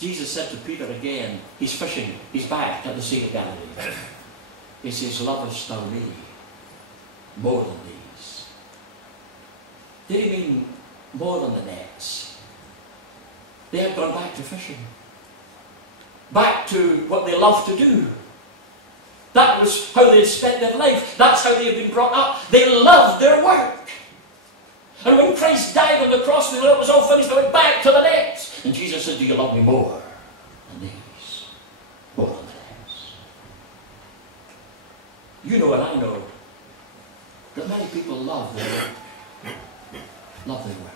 Jesus said to Peter again, he's fishing, he's back at the Sea of Galilee. He says, lovest thou me more than these? Did he mean more than the nets? They had gone back to fishing. Back to what they loved to do. That was how they'd spent their life. That's how they had been brought up. They loved their work. And when Christ died on the cross, when it was all finished, they went back to the nets. And Jesus said, do you love me more than these? More than the nets. You know and I know that many people love their work. Love their work.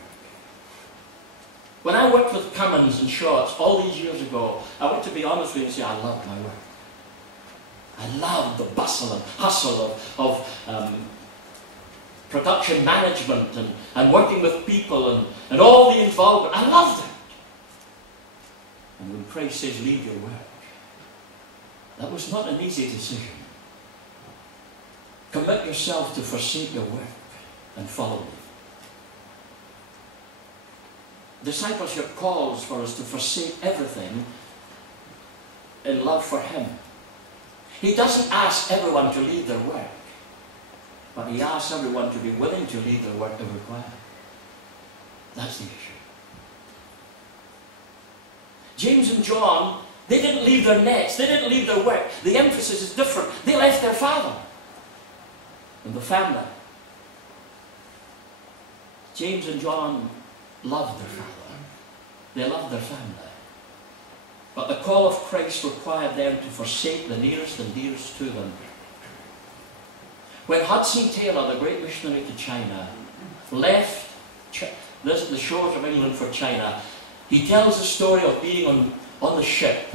When I worked with Cummins and Shorts all these years ago, I want to be honest with you and say I loved my work. I loved the bustle and hustle of production management and working with people and all the involvement. I loved it. And when Christ says, leave your work, that was not an easy decision. Commit yourself to forsake your work and follow me. Discipleship calls for us to forsake everything in love for Him. He doesn't ask everyone to leave their work, but He asks everyone to be willing to leave their work if required. That's the issue. James and John, they didn't leave their nets, they didn't leave their work. The emphasis is different. They left their father and the family. James and John loved their father. They loved their family. But the call of Christ required them to forsake the nearest and dearest to them. When Hudson Taylor, the great missionary to China, left the shores of England for China, he tells the story of being on the ship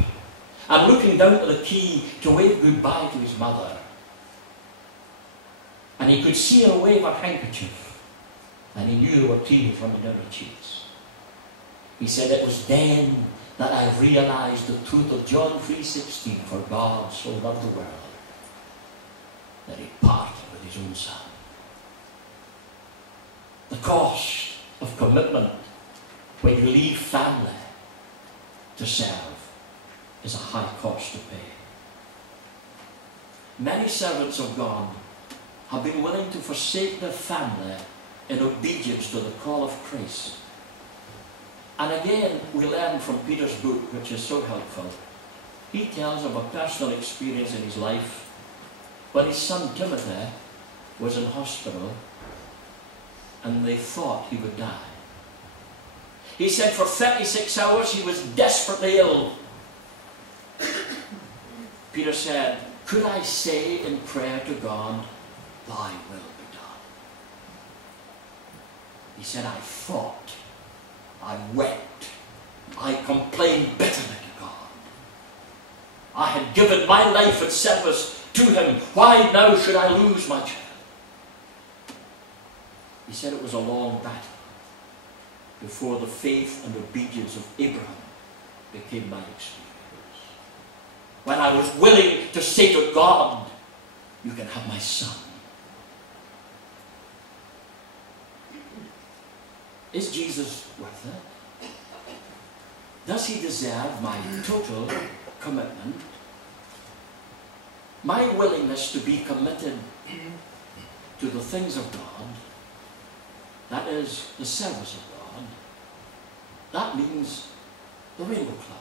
and looking down at the quay to wave goodbye to his mother. And he could see her wave her handkerchief, and he knew there were tears running down her cheeks. He said, it was then that I realized the truth of John 3:16, for God so loved the world that He parted with His own Son. The cost of commitment when you leave family to serve is a high cost to pay. Many servants of God have been willing to forsake their family in obedience to the call of Christ. And again, we learn from Peter's book, which is so helpful. He tells of a personal experience in his life when his son Timothy was in hospital and they thought he would die. He said for 36 hours he was desperately ill. Peter said, could I say in prayer to God, thy will be done? He said, I fought, I wept, I complained bitterly to God. I had given my life in service to Him. Why now should I lose my child? He said it was a long battle before the faith and obedience of Abraham became my experience. When I was willing to say to God, you can have my son. Is Jesus worth it? Does He deserve my total commitment? My willingness to be committed to the things of God, that is the service of God, that means the Rainbow Club,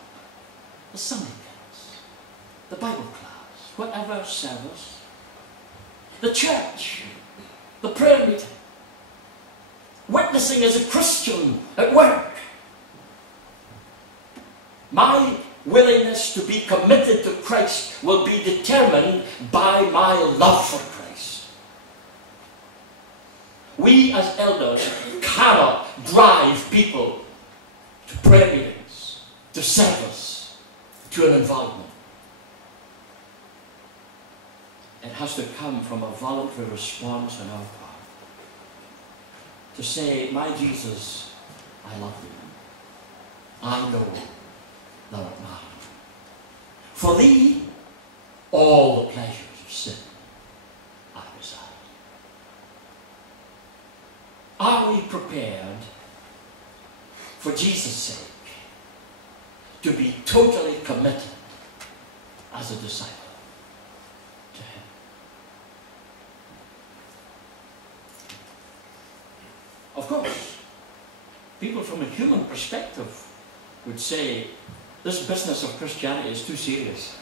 the Sunday Kids, the Bible class, whatever service, the church, the prayer meeting, witnessing as a Christian at work. My willingness to be committed to Christ will be determined by my love for Christ. We as elders cannot drive people to prayer meetings, to service, to an involvement. It has to come from a voluntary response on our part. To say, my Jesus, I love Thee. I know Thou art mine. For Thee, all the pleasures of sin I reside. Are we prepared, for Jesus' sake, to be totally committed as a disciple to him. Of course, people from a human perspective would say, this business of Christianity is too serious.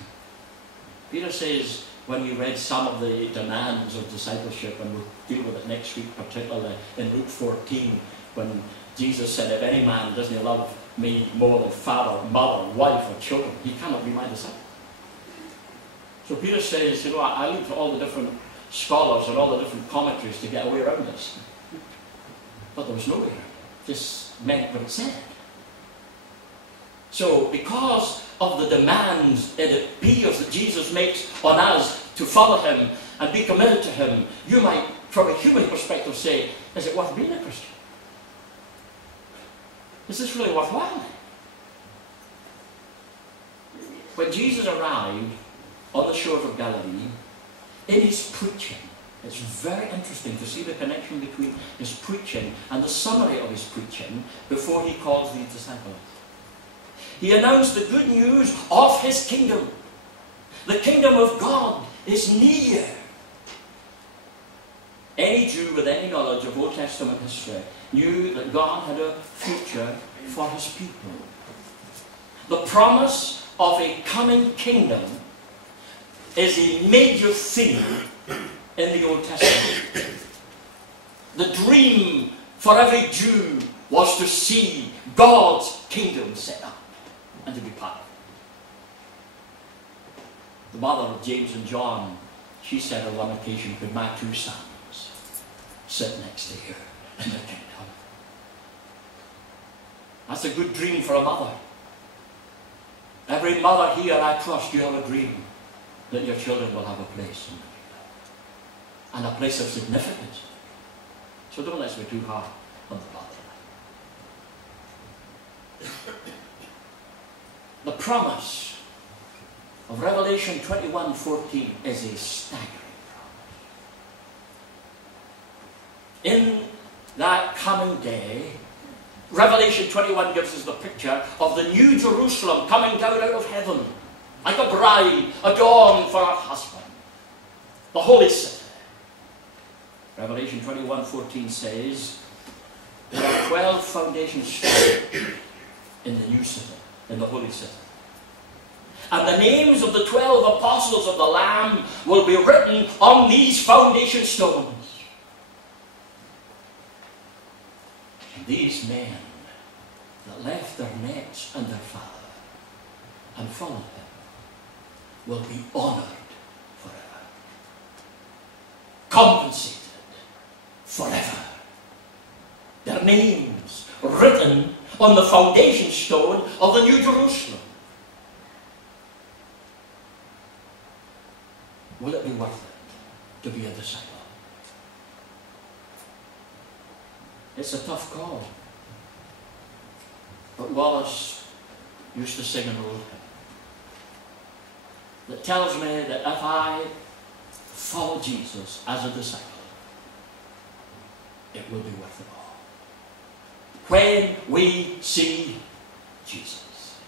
Peter says, when we read some of the demands of discipleship, and we'll deal with it next week, particularly in Luke 14, when Jesus said, if any man doesn't love me more than father, mother, wife, or children, he cannot be my disciple. So Peter says, you know, I looked at all the different scholars and all the different commentaries to get a way around this. But there was no way around it. Just meant what it said. So because of the demands it appears that Jesus makes on us to follow him and be committed to him, you might, from a human perspective, say, is it worth being a Christian? Is this really worthwhile? When Jesus arrived on the shores of Galilee, in his preaching, it's very interesting to see the connection between his preaching and the summary of his preaching before he calls these disciples. He announced the good news of his kingdom. The kingdom of God is near. Any Jew with any knowledge of Old Testament history knew that God had a future for his people. The promise of a coming kingdom is a major theme in the Old Testament. The dream for every Jew was to see God's kingdom set up and to be part of it. The mother of James and John, she said on one occasion, could my two sons sit next to you in the kingdom? That's a good dream for a mother. Every mother here, I trust you have a dream that your children will have a place in the kingdom. And a place of significance. So don't let's be too hard on the father. The promise of Revelation 21:14 is a staggering promise. In that coming day, Revelation 21 gives us the picture of the new Jerusalem coming down out of heaven, like a bride adorned for her husband, the holy city. Revelation 21:14 says, there are 12 foundation stones in the new city, in the holy city. And the names of the 12 apostles of the Lamb will be written on these foundation stones. And these men that left their nets and their father and followed him will be honoured forever, compensated forever. Their names written on the foundation stone of the New Jerusalem. Will it be worth it to be a disciple? It's a tough call. But Wallace used to sing an old hymn that tells me that if I follow Jesus as a disciple, it will be worth it all. When we see Jesus,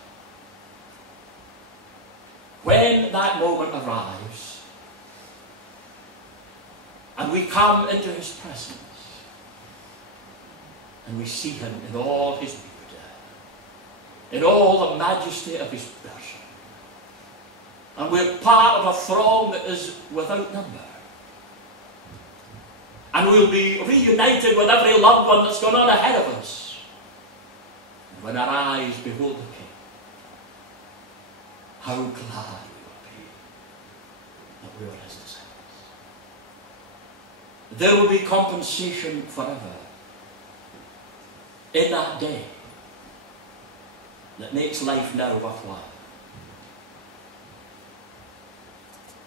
when that moment arrives, and we come into his presence, and we see him in all his beauty, in all the majesty of his person, and we're part of a throng that is without number, and we'll be reunited with every loved one that's gone on ahead of us. And when our eyes behold the King, how glad we will be that we are his disciples. There will be compensation forever in that day that makes life now worthwhile.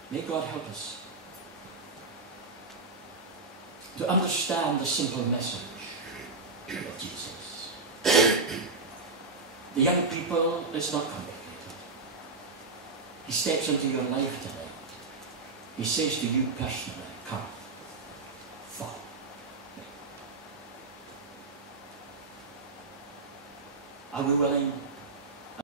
May God help us to understand the simple message of Jesus. The young people, it's not complicated. He steps into your life tonight. He says to you personally, come, follow me. Are we willing